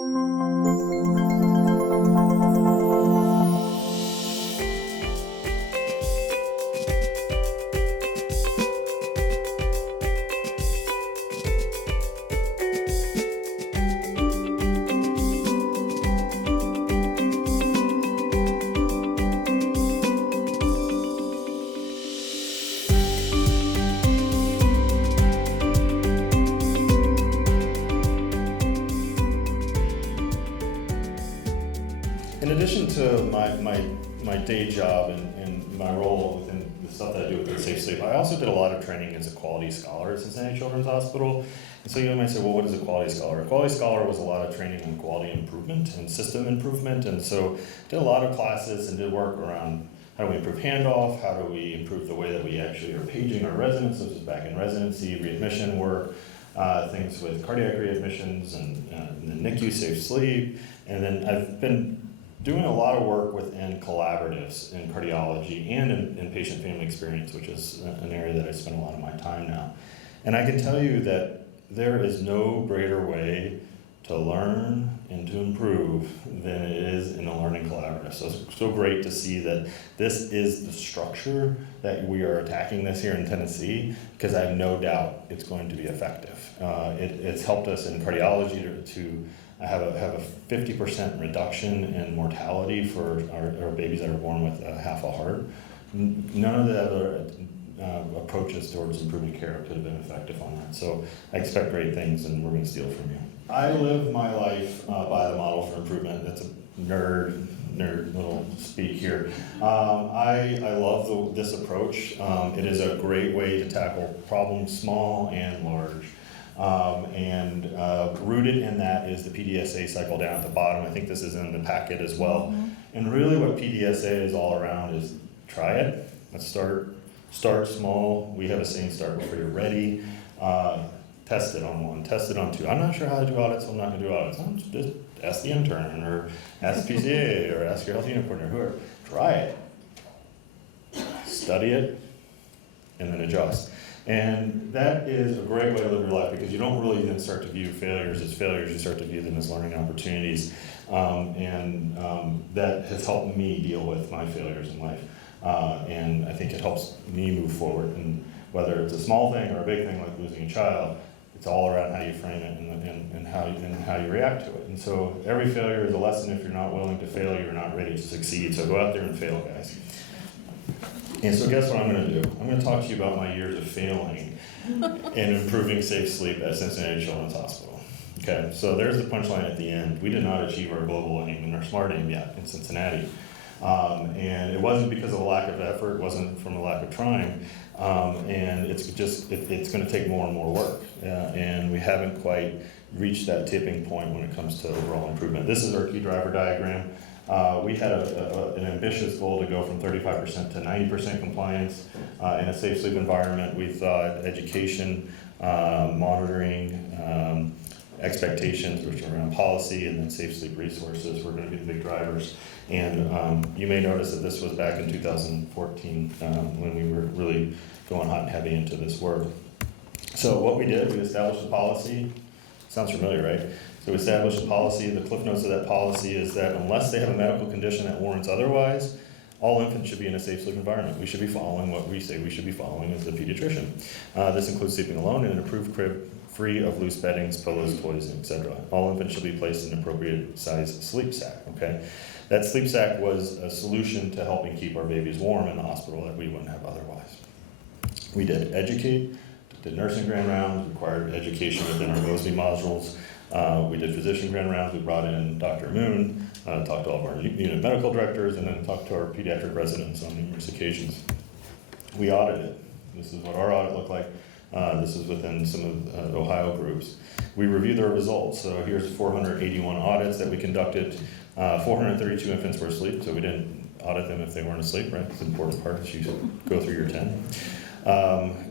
In addition to my day job and my role within the stuff that I do within Safe Sleep, I also did a lot of training as a quality scholar at Cincinnati Children's Hospital. And so you might say, well, what is a quality scholar? A quality scholar was a lot of training on quality improvement and system improvement. And so did a lot of classes and did work around how do we improve handoff, how do we improve the way that we actually are paging our residents, this is back in residency, readmission work, things with cardiac readmissions and the NICU Safe Sleep. And then I've been doing a lot of work within collaboratives in cardiology and in patient family experience, which is an area that I spend a lot of my time now. And I can tell you that there is no greater way to learn and to improve than it is in a learning collaborative. So it's so great to see that this is the structure that we are attacking this here in Tennessee, because I have no doubt it's going to be effective. It's helped us in cardiology to have a 50% reduction in mortality for our babies that are born with half a heart. None of the other approaches towards improving care could have been effective on that. So I expect great things, and we're going to steal from you. I live my life by the model for improvement. That's a nerd little speak here. I love this approach. It is a great way to tackle problems small and large. Rooted in that is the PDSA cycle down at the bottom. I think this is in the packet as well. Mm-hmm. And really what PDSA is all around is try it. Let's start small. We have a saying, start before you're ready. Test it on one, test it on two. I'm not sure how to do audits, so I'm not going to do audits. Just ask the intern, or ask the PCA, or ask your health unit coordinator, whoever. Try it. Study it, and then adjust. And that is a great way to live your life, because you don't really then start to view failures as failures, you start to view them as learning opportunities. That has helped me deal with my failures in life. And I think it helps me move forward. And whether it's a small thing or a big thing like losing a child, it's all around how you frame it and how you react to it. And so every failure is a lesson. If you're not willing to fail, you're not ready to succeed. So go out there and fail, guys. And so guess what I'm going to do? I'm going to talk to you about my years of failing and improving safe sleep at Cincinnati Children's Hospital. Okay, so there's the punchline at the end. We did not achieve our global aim and our SMART aim yet in Cincinnati. And it wasn't because of a lack of effort, it wasn't from a lack of trying. And it's going to take more and more work. And we haven't quite reached that tipping point when it comes to overall improvement. This is our key driver diagram. We had an ambitious goal to go from 35% to 90% compliance in a safe sleep environment. We thought education, monitoring, expectations, which are around policy, and then safe sleep resources were going to be the big drivers. And you may notice that this was back in 2014 when we were really going hot and heavy into this work. So what we did, we established a policy. Sounds familiar, right? So we established a policy. The cliff notes of that policy is that unless they have a medical condition that warrants otherwise, all infants should be in a safe sleep environment. We should be following what we say we should be following as the pediatrician. This includes sleeping alone in an approved crib, free of loose beddings, pillows, toys, etc. All infants should be placed in an appropriate size sleep sack, okay? That sleep sack was a solution to helping keep our babies warm in the hospital that we wouldn't have otherwise. We did educate, did nursing grand rounds, required education within our Mosby modules. We did physician grand rounds. We brought in Dr. Moon, talked to all of our unit medical directors, and then talked to our pediatric residents on numerous occasions. We audited. This is what our audit looked like. This is within some of Ohio groups. We reviewed their results. So here's 481 audits that we conducted. 432 infants were asleep, so we didn't audit them if they weren't asleep, right? It's an important part as you go through your 10.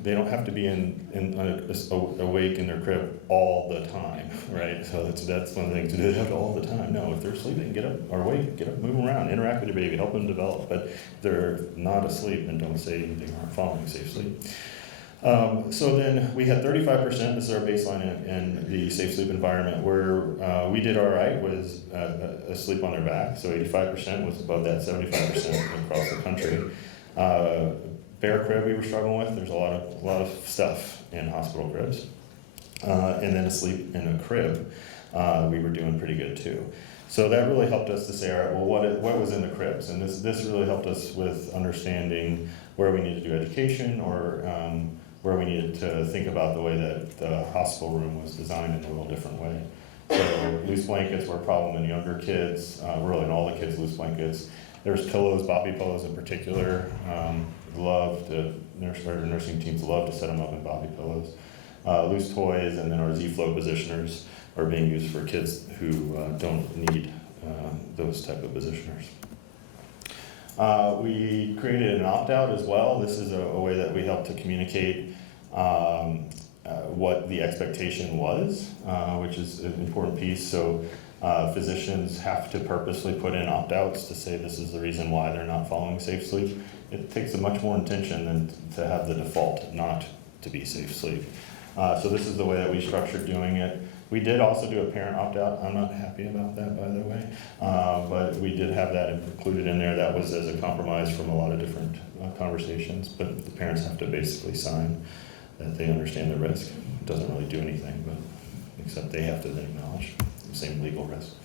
They don't have to be awake in their crib all the time, right? So that's one of the things. Do they have to all the time? No, if they're sleeping, get up, or awake, get up, move them around, interact with your baby, help them develop. But if they're not asleep, then don't say they aren't following safe sleep. So then we had 35%, this is our baseline in the safe sleep environment, where we did all right, was asleep on their back. So 85% was above that 75% across the country. Bare crib we were struggling with. There's a lot of stuff in hospital cribs. And then asleep in a crib, we were doing pretty good too. So that really helped us to say, all right, well, what was in the cribs? And this really helped us with understanding where we needed to do education, or where we needed to think about the way that the hospital room was designed in a little different way. So loose blankets were a problem in younger kids, really in all the kids, loose blankets. There's pillows, boppy pillows in particular. Nursing teams love to set them up in boppy pillows. Loose toys, and then our Z-Flow positioners are being used for kids who don't need those type of positioners. We created an opt-out as well. This is a way that we help to communicate what the expectation was, which is an important piece. So physicians have to purposely put in opt-outs to say this is the reason why they're not following safe sleep. It takes a much more intention than to have the default not to be safe sleep. So this is the way that we structured doing it. We did also do a parent opt-out. I'm not happy about that, by the way, but we did have that included in there. That was as a compromise from a lot of different conversations, but the parents have to basically sign that they understand the risk. It doesn't really do anything, but except they have to then acknowledge the same legal risk.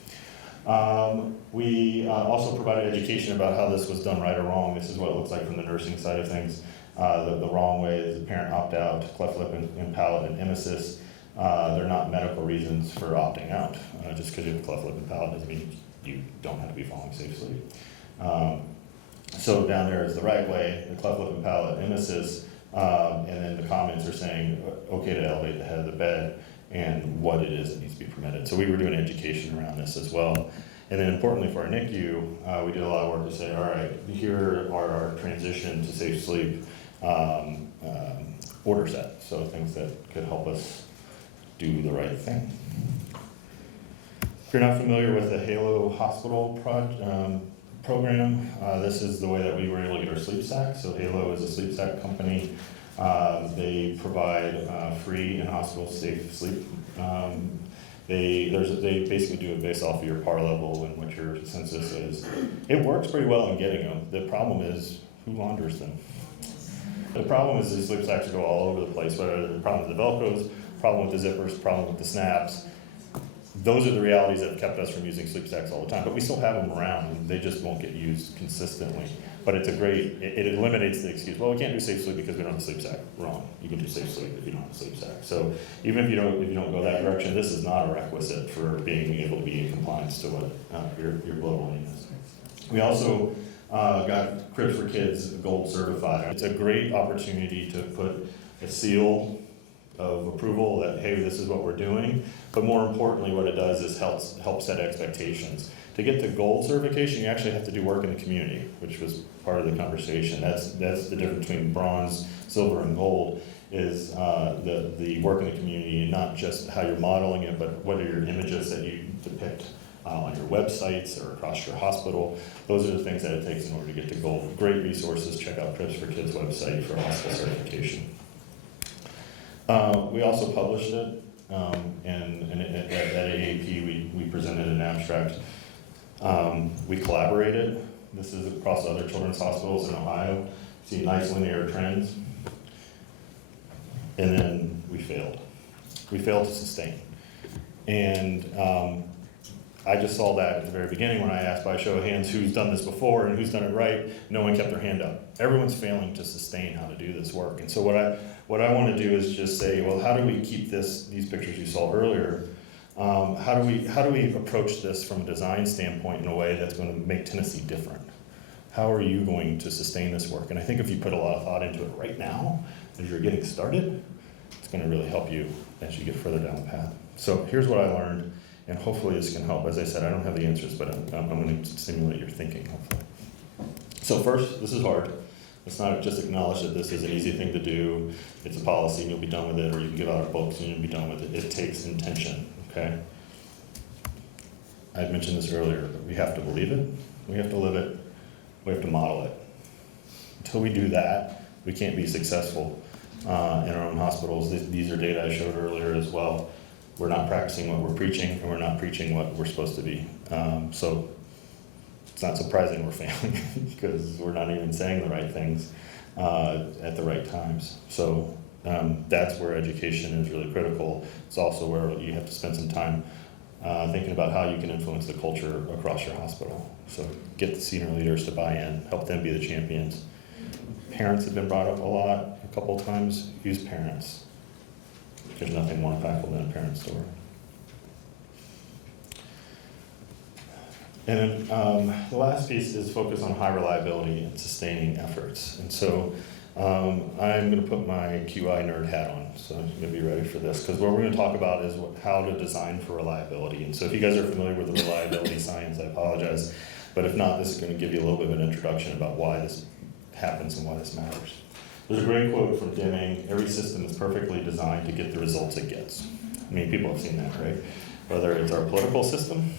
We also provided education about how this was done right or wrong. This is what it looks like from the nursing side of things. The wrong way is the parent opt-out, cleft lip and palate and emesis. They're not medical reasons for opting out. Just because you have cleft lip and palate doesn't mean you don't have to be following safe sleep. So down there is the right way, the cleft lip and palate, emesis, and then the comments are saying, okay to elevate the head of the bed, and what it is that needs to be permitted. So we were doing education around this as well. And then importantly for our NICU, we did a lot of work to say, all right, here are our transition to safe sleep order set. So things that could help us do the right thing. If you're not familiar with the HALO hospital program, this is the way that we were able to get our sleep sack. So HALO is a sleep sack company. They provide free in-hospital safe sleep. They basically do it based off of your PAR level and what your census is. It works pretty well in getting them. The problem is, who launders them? The problem is these sleep sacks go all over the place, whether the problem with the Velcros, problem with the zippers, problem with the snaps. Those are the realities that have kept us from using sleep sacks all the time, but we still have them around, and they just won't get used consistently. But it's it eliminates the excuse, well, we can't do safe sleep because we don't have a sleep sack. Wrong. You can do safe sleep if you don't have a sleep sack. So even if you don't go that direction, this is not a requisite for being able to be in compliance to what your global aim is. We also got Cribs for Kids Gold certified. It's a great opportunity to put a seal of approval that, hey, this is what we're doing. But more importantly, what it does is help set expectations. To get the gold certification, you actually have to do work in the community, which was part of the conversation. That's the difference between bronze, silver, and gold, is the work in the community, and not just how you're modeling it, but what are your images that you depict on your websites or across your hospital. Those are the things that it takes in order to get to gold. Great resources. Check out Cribs for Kids website for hospital certification. We also published it, and at AAP we presented an abstract. We collaborated. This is across other children's hospitals in Ohio. See nice linear trends. And then we failed. We failed to sustain. And I just saw that at the very beginning when I asked by a show of hands who's done this before and who's done it right. No one kept their hand up. Everyone's failing to sustain how to do this work. And so what I want to do is just say, well, how do we keep these pictures you saw earlier? How do we approach this from a design standpoint in a way that's going to make Tennessee different? How are you going to sustain this work? And I think if you put a lot of thought into it right now, as you're getting started, it's going to really help you as you get further down the path. So here's what I learned, and hopefully this can help. As I said, I don't have the answers, but I'm going to stimulate your thinking, hopefully. So first, this is hard. Let's not just acknowledge that this is an easy thing to do. It's a policy and you'll be done with it, or you can give out our books and you'll be done with it. It takes intention, okay? I mentioned this earlier, but we have to believe it, we have to live it, we have to model it. Until we do that, we can't be successful in our own hospitals. These are data I showed earlier as well. We're not practicing what we're preaching, and we're not preaching what we're supposed to be. So it's not surprising we're failing because we're not even saying the right things at the right times. So that's where education is really critical. It's also where you have to spend some time thinking about how you can influence the culture across your hospital. So get the senior leaders to buy in, help them be the champions. Parents have been brought up a lot, a couple of times. Use parents. There's nothing more impactful than a parent story. And then the last piece is focus on high reliability and sustaining efforts. And so I'm going to put my QI nerd hat on, so I'm going to be ready for this, because what we're going to talk about is how to design for reliability. And so if you guys are familiar with the reliability science, I apologize, but if not, this is going to give you a little bit of an introduction about why this happens and why this matters. There's a great quote from Deming: every system is perfectly designed to get the results it gets. I mean, people have seen that, right? Whether it's our political system,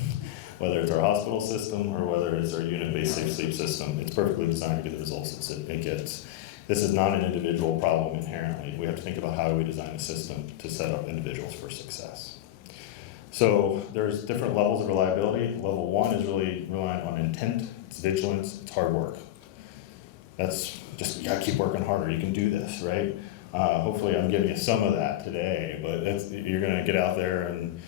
whether it's our hospital system, or whether it's our unit-based safe sleep system, it's perfectly designed to get the results it gets. This is not an individual problem inherently. We have to think about how do we design a system to set up individuals for success. So there's different levels of reliability. Level 1 is really relying on intent, it's vigilance, it's hard work. That's just, you gotta keep working harder, you can do this, right? Hopefully I'm giving you some of that today, but you're gonna get out there and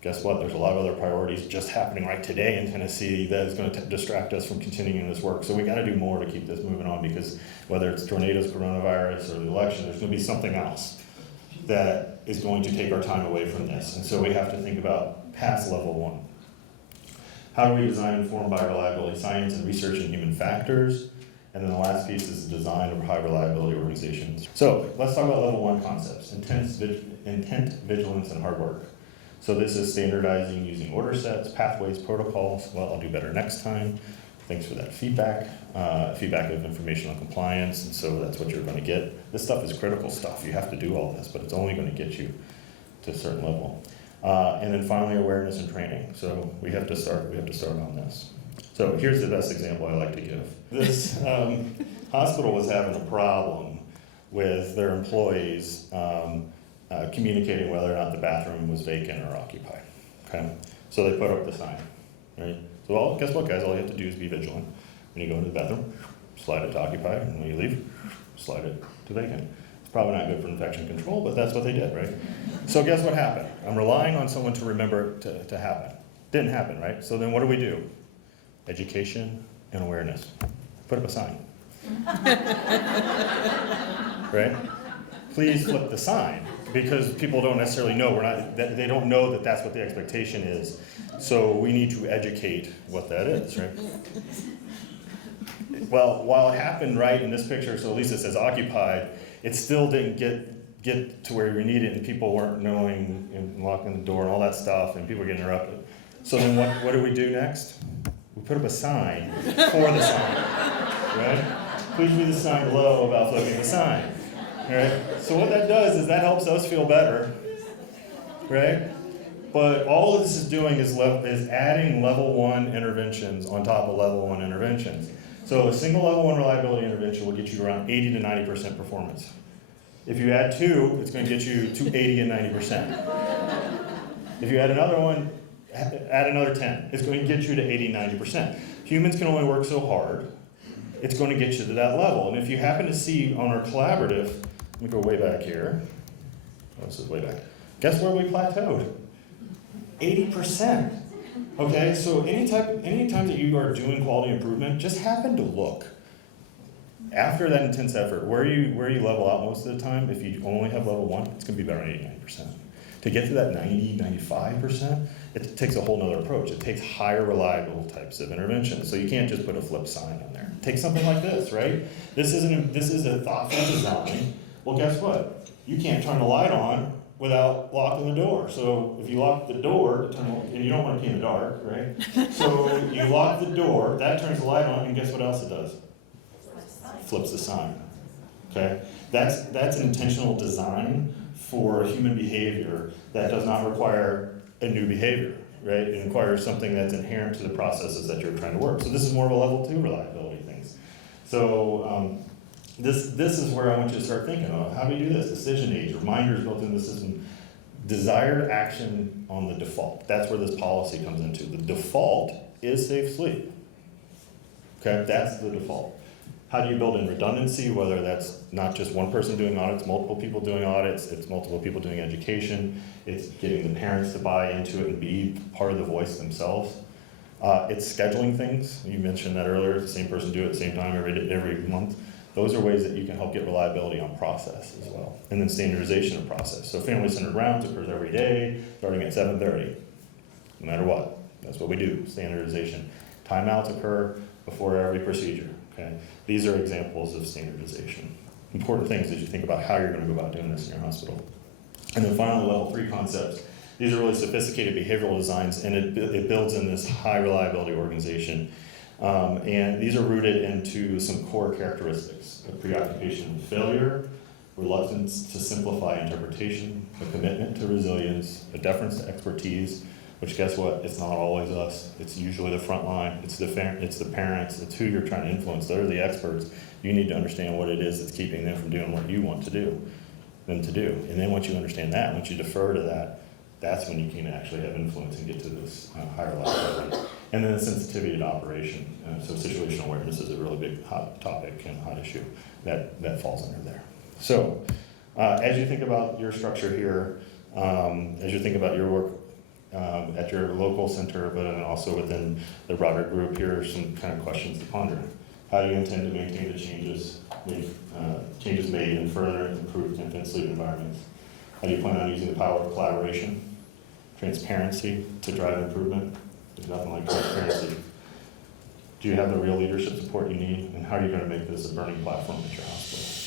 guess what? There's a lot of other priorities just happening right today in Tennessee that is going to distract us from continuing this work. So we got to do more to keep this moving on, because whether it's tornadoes, coronavirus, or the election, there's going to be something else that is going to take our time away from this. And so we have to think about past level 1. How do we design informed by reliability science and research in human factors? And then the last piece is the design of high reliability organizations. So let's talk about level 1 concepts: intent, vigilance, and hard work. So this is standardizing using order sets, pathways, protocols. Well, I'll do better next time. Thanks for that feedback. Feedback of information on compliance, and so that's what you're going to get. This stuff is critical stuff. You have to do all this, but it's only going to get you to a certain level. And then finally, awareness and training. So we have to start on this. So here's the best example I like to give. This hospital was having a problem with their employees communicating whether or not the bathroom was vacant or occupied. Okay, so they put up the sign, right? So, well, guess what, guys? All you have to do is be vigilant. When you go into the bathroom, slide it to occupied, and when you leave, slide it to vacant. It's probably not good for infection control, but that's what they did, right? So guess what happened? I'm relying on someone to remember it to happen. Didn't happen, right? So then what do? Education and awareness. Put up a sign. Right? Please flip the sign, because people don't necessarily know, they don't know that that's what the expectation is. So we need to educate what that is, right? Well, while it happened right in this picture, so at least it says occupied, it still didn't get to where we need it, and people weren't knowing and locking the door and all that stuff, and people were getting interrupted. So then what do we do next? We put up a sign for the sign, right? Please read the sign below about flipping the sign. Right? So what that does is that helps us feel better, right? But all of this is doing is adding level 1 interventions on top of level 1 interventions. So a single level 1 reliability intervention will get you around 80 to 90% performance. If you add 2, it's going to get you to 80 and 90%. If you add another one, add another 10. It's going to get you to 80, 90%. Humans can only work so hard. It's going to get you to that level. And if you happen to see on our collaborative, let me go way back here. Oh, this is way back. Guess where we plateaued? 80%. Okay, so anytime that you are doing quality improvement, just happen to look. After that intense effort, where you level out most of the time, if you only have level 1, it's going to be about 89%. To get to that 90, 95%, it takes a whole nother approach. It takes higher reliable types of interventions. So you can't just put a flip sign on there. Take something like this, right? This is a thoughtful design. Well, guess what? You can't turn the light on without locking the door. So if you lock the door, and you don't want to be in the dark, right? So you lock the door, that turns the light on, and guess what else it does? Flips the sign. Okay? That's an intentional design for human behavior that does not require a new behavior, right? It requires something that's inherent to the processes that you're trying to work. So this is more of a level 2 reliability things. So This is where I want you to start thinking about how do you do this? Decision aids, reminders built into the system, desired action on the default. That's where this policy comes into. The default is safe sleep. Okay, that's the default. How do you build in redundancy, whether that's not just one person doing audits, multiple people doing audits, it's multiple people doing education, it's getting the parents to buy into it and be part of the voice themselves. It's scheduling things. You mentioned that earlier, the same person do it at the same time every month. Those are ways that you can help get reliability on process as well. And then standardization of process. So family-centered rounds occurs every day, starting at 7:30, no matter what. That's what we do, standardization. Timeouts occur before every procedure, okay? These are examples of standardization. Important things as you think about how you're gonna go about doing this in your hospital. And then finally, level 3 concepts. These are really sophisticated behavioral designs, and it builds in this high reliability organization. And these are rooted into some core characteristics: a preoccupation with failure, reluctance to simplify interpretation, a commitment to resilience, a deference to expertise, which guess what? It's not always us. It's usually the front line. It's the parents. It's who you're trying to influence. They're the experts. You need to understand what it is that's keeping them from doing what you want them to do. And then once you understand that, once you defer to that, that's when you can actually have influence and get to this higher level. And then the sensitivity to operation. So situational awareness is a really big hot topic and hot issue that falls under there. So as you think about your structure here, as you think about your work at your local center, but also within the broader group, here are some kind of questions to ponder. How do you intend to maintain the changes made and further improve infant sleep environments? How do you plan on using the power of collaboration, transparency to drive improvement? There's nothing like transparency. Do you have the real leadership support you need? And how are you going to make this a burning platform at your hospital?